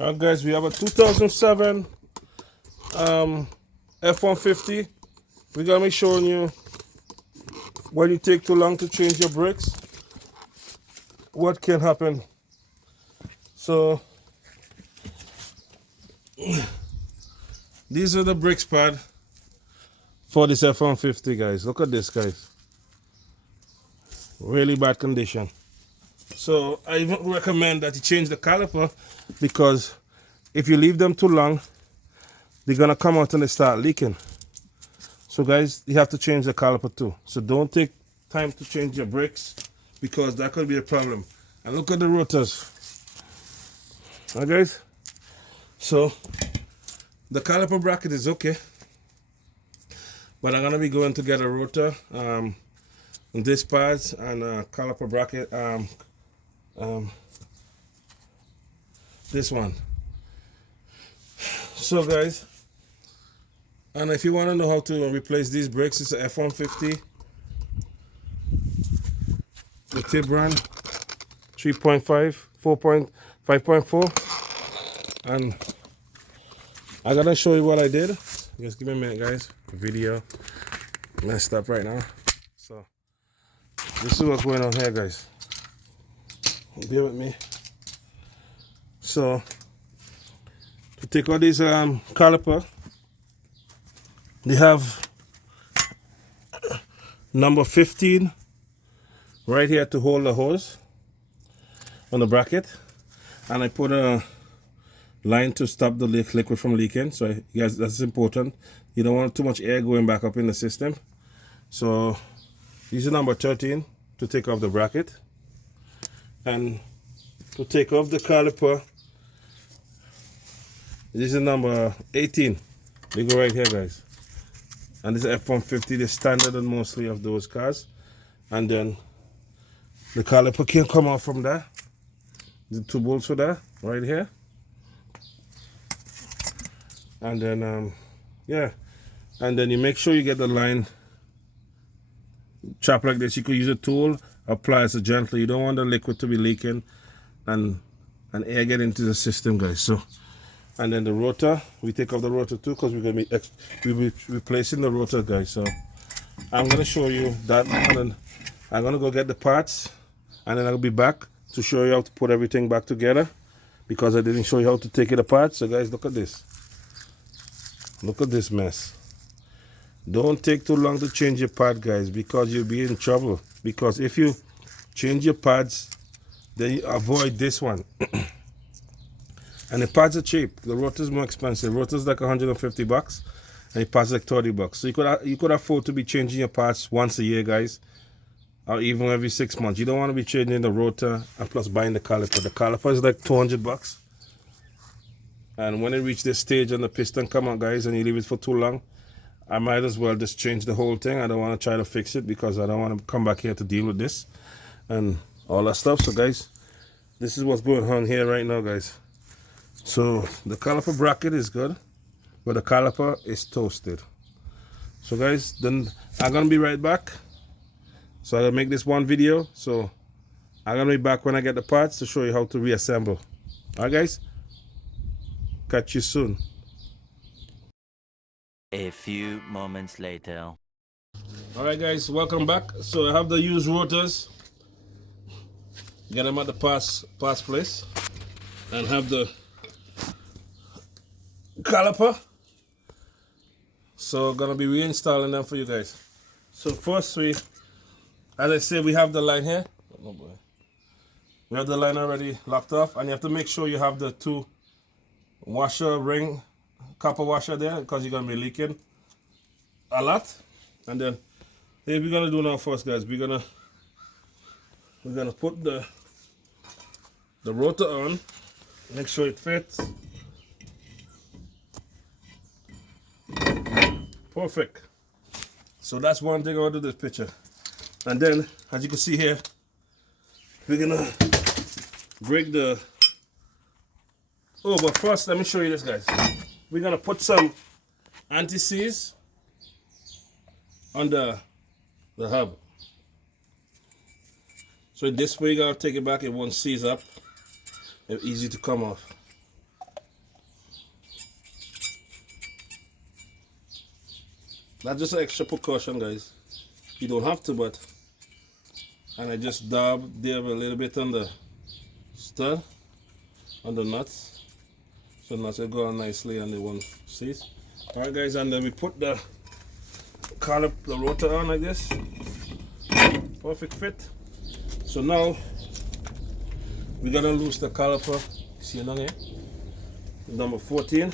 Alright guys, we have a 2007 F150. We're gonna be showing you when you take too long to change your brakes, what can happen. So these are the brakes pad for this F150, guys. Look at this, guys. Really bad condition. So I even recommend that you change the caliper, because if you leave them too long, they're gonna come out and they start leaking. So guys, you have to change the caliper too. So don't take time to change your brakes, because that could be a problem. And look at the rotors. Alright guys, so the caliper bracket is okay, but I'm gonna be going to get a rotor, disc pads, and a caliper bracket, this one. So guys, and if you want to know how to replace these brakes, it's an F150, the tip brand, 3.5, 5.4, and I'm gonna show you what I did. Just give me a minute, guys. The video messed up right now, so this is what's going on here, guys. Bear with me. So to take all these caliper, they have number 15 right here to hold the hose on the bracket, and I put a line to stop the liquid from leaking. So guys, that's important. You don't want too much air going back up in the system. So these are number 13 to take off the bracket, and to take off the caliper, this is number 18. They go right here, guys. And this is F150, the standard and mostly of those cars. And then the caliper can come off from there. The two bolts for that right here. And then yeah, and then you make sure you get the line chopped like this. You could use a tool, apply it gently. You don't want the liquid to be leaking and air get into the system, guys. So, and then the rotor, we take off the rotor too, because we're gonna be replacing the rotor, guys. So I'm gonna show you that, and then I'm gonna go get the parts, and then I'll be back to show you how to put everything back together, because I didn't show you how to take it apart. So guys, look at this. Look at this mess. Don't take too long to change your pad, guys, because you'll be in trouble. Because if you change your pads, then you avoid this one. And the pads are cheap. The rotor is more expensive. Rotor is like 150 bucks, and the pads like 30 bucks. So you could afford to be changing your parts once a year, guys, or even every 6 months. You don't want to be changing the rotor and plus buying the caliper. The caliper is like 200 bucks. And when it reach this stage and the piston come out, guys, and you leave it for too long, I might as well just change the whole thing. I don't want to try to fix it, because I don't want to come back here to deal with this and all that stuff. So guys, this is what's going on here right now, guys. So the caliper bracket is good, but the caliper is toasted. So guys, then I'm gonna be right back. So I'm gonna make this one video. So I'm gonna be back when I get the parts to show you how to reassemble. Alright guys, catch you soon. A few moments later. Alright guys, welcome back. So I have the used rotors. Get them at the parts place, and have the caliper. So gonna be reinstalling them for you guys. So first, as I said, we have the line here. Oh boy. We have the line already locked off, and you have to make sure you have the two washer ring, copper washer there, because you're gonna be leaking a lot. And then here we're gonna do now first, guys. We're gonna put the rotor on, make sure it fits. Perfect. So that's one thing I want to do this picture. And then, as you can see here, we're gonna break the, but first let me show you this, guys. We're gonna put some anti-seize on the hub. So this way you gotta take it back, it won't seize up. It's easy to come off. That's just an extra precaution, guys. You don't have to, but. And I just dab a little bit on the stud, on the nuts. So nuts will go on nicely and they won't seize. Alright guys, and then we put the caliper, the rotor on like this. Perfect fit. So now we're gonna loose the caliper. See it down here? Number 14.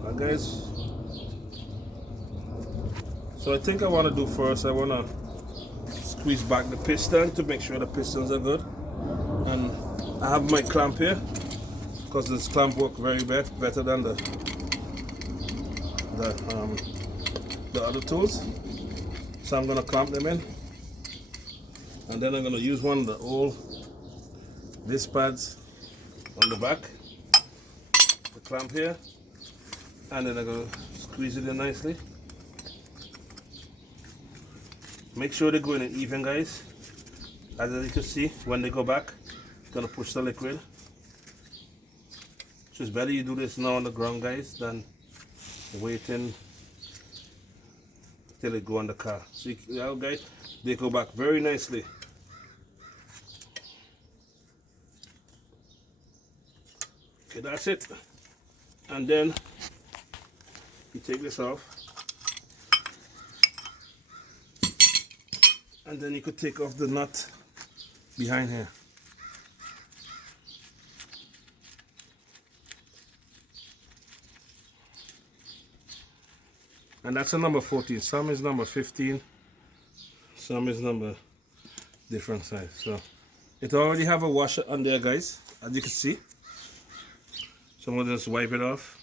Alright guys. So I think I wanna do first, I wanna squeeze back the piston to make sure the pistons are good. And I have my clamp here because this clamp works very better than the other tools. So I'm gonna clamp them in, and then I'm gonna use one of the old disc pads on the back, the clamp here, and then I'm gonna squeeze it in nicely. Make sure they go in even, guys. As you can see, when they go back, it's gonna push the liquid. So it's better you do this now on the ground, guys, than waiting till it go on the car. So you guys, they go back very nicely. Okay, that's it. And then you take this off. And then you could take off the nut behind here. And that's a number 14. Some is number 15. Some is number different size. So it already have a washer on there, guys, as you can see. So I'm gonna just wipe it off.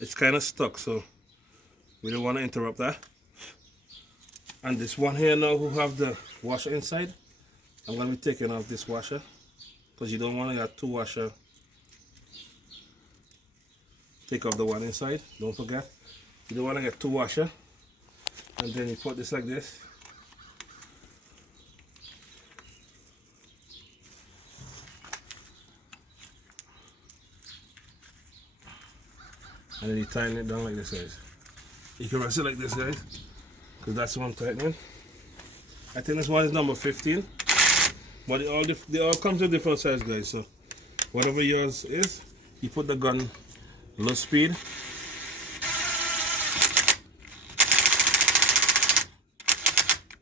It's kind of stuck, so we don't want to interrupt that. And this one here now who have the washer inside, I'm going to be taking off this washer because you don't want to get two washer. Take off the one inside, don't forget. You don't want to get two washer. And then you put this like this. And then you tighten it down like this, guys. You can rest it like this, guys, because that's the one tightening. I think this one is number 15, but they all come to different size, guys. So whatever yours is, you put the gun low speed.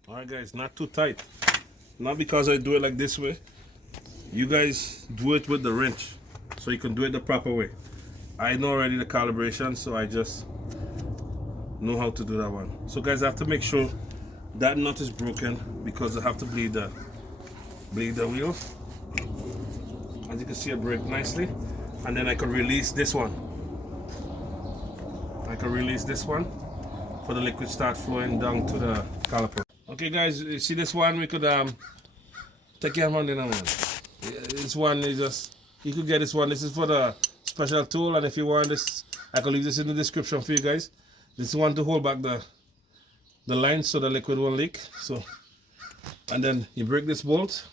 All right, guys, not too tight. Not because I do it like this way. You guys do it with the wrench, so you can do it the proper way. I know already the calibration, so I just know how to do that one. So guys, I have to make sure that nut is broken because I have to bleed the wheel. As you can see, it break nicely, and then I can release this one. I can release this one for the liquid start flowing down to the caliper. Okay, guys, you see this one? We could take your hand in on one. This one is just, you could get this one. This is for the special tool, and if you want this, I can leave this in the description for you guys. This one to hold back the line so the liquid won't leak. So, and then you break this bolt,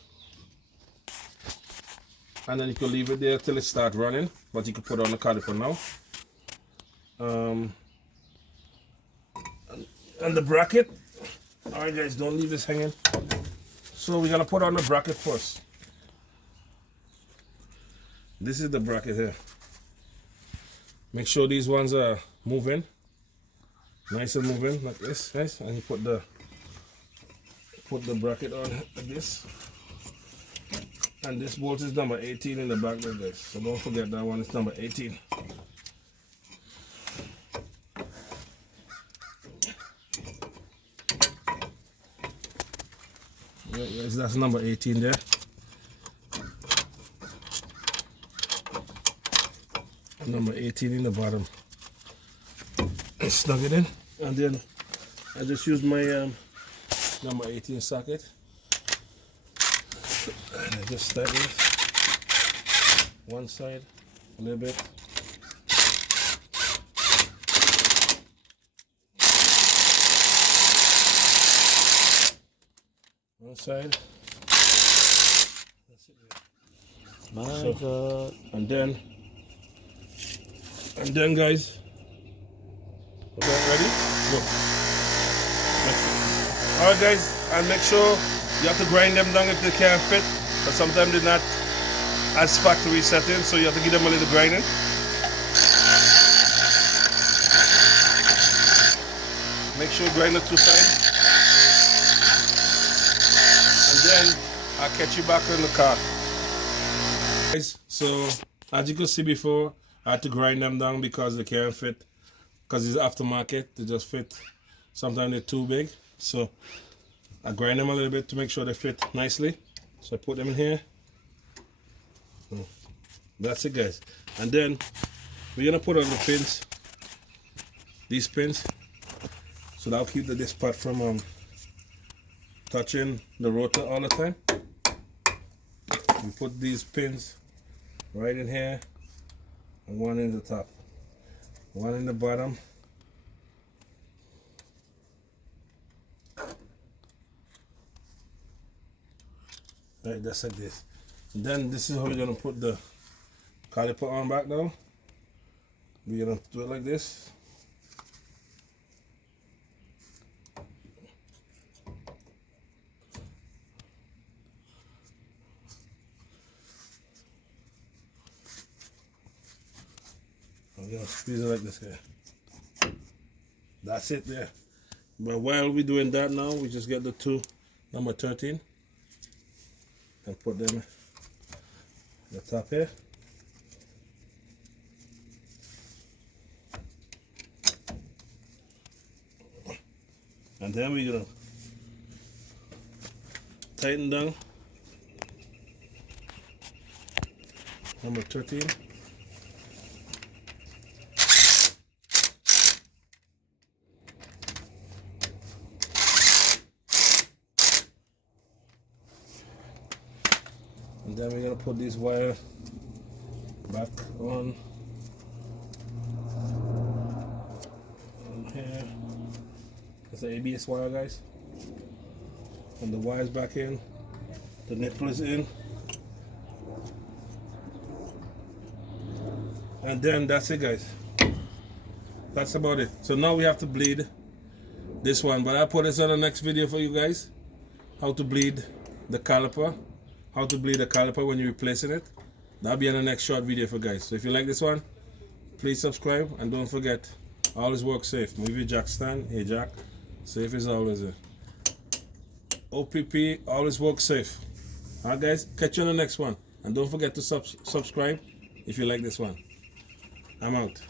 and then you can leave it there till it starts running, but you can put on the caliper now. And the bracket, all right guys, don't leave this hanging. So we're gonna put on the bracket first. This is the bracket here. Make sure these ones are moving, nice and moving like this, guys. And you put the bracket on like this. And this bolt is number 18 in the back there, guys. So don't forget that one is number 18. Yeah, guys, that's number 18 there. Number 18 in the bottom. I snug it in, and then I just use my number 18 socket, and I just tighten it one side a little bit. One side. That's it. My God. And then guys, okay, ready? Go. Alright guys, and make sure you have to grind them down if they can't fit, but sometimes they're not as factory setting, so you have to give them a little grinding. Make sure you grind the two sides. And then I'll catch you back in the car. Guys, so as you could see before, I had to grind them down because they can't fit. Because it's aftermarket, they just fit. Sometimes they're too big. So I grind them a little bit to make sure they fit nicely. So I put them in here. That's it guys. And then we're gonna put on the pins. These pins. So that'll keep the disc part from touching the rotor all the time. We put these pins right in here, and one in the top, one in the bottom. Right, that's like this. And then this is how we're gonna put the caliper on back now. We're gonna do it like this. I'm gonna squeeze it like this here. That's it there. But while we're doing that now, we just get the two number 13 and put them in the top here. And then we're gonna tighten down number 13. And then we're gonna put this wire back on here. That's the ABS wire, guys. And the wire's back in. The nipple is in. And then that's it, guys. That's about it. So now we have to bleed this one. But I'll put this on the next video for you guys. How to bleed the caliper. How to bleed the caliper when you're replacing it. That'll be in the next short video for guys. So if you like this one, please subscribe and don't forget, always work safe. Move your jack stand. Hey Jack, safe is always there. OPP, always work safe. Alright guys, catch you on the next one. And don't forget to subscribe if you like this one. I'm out.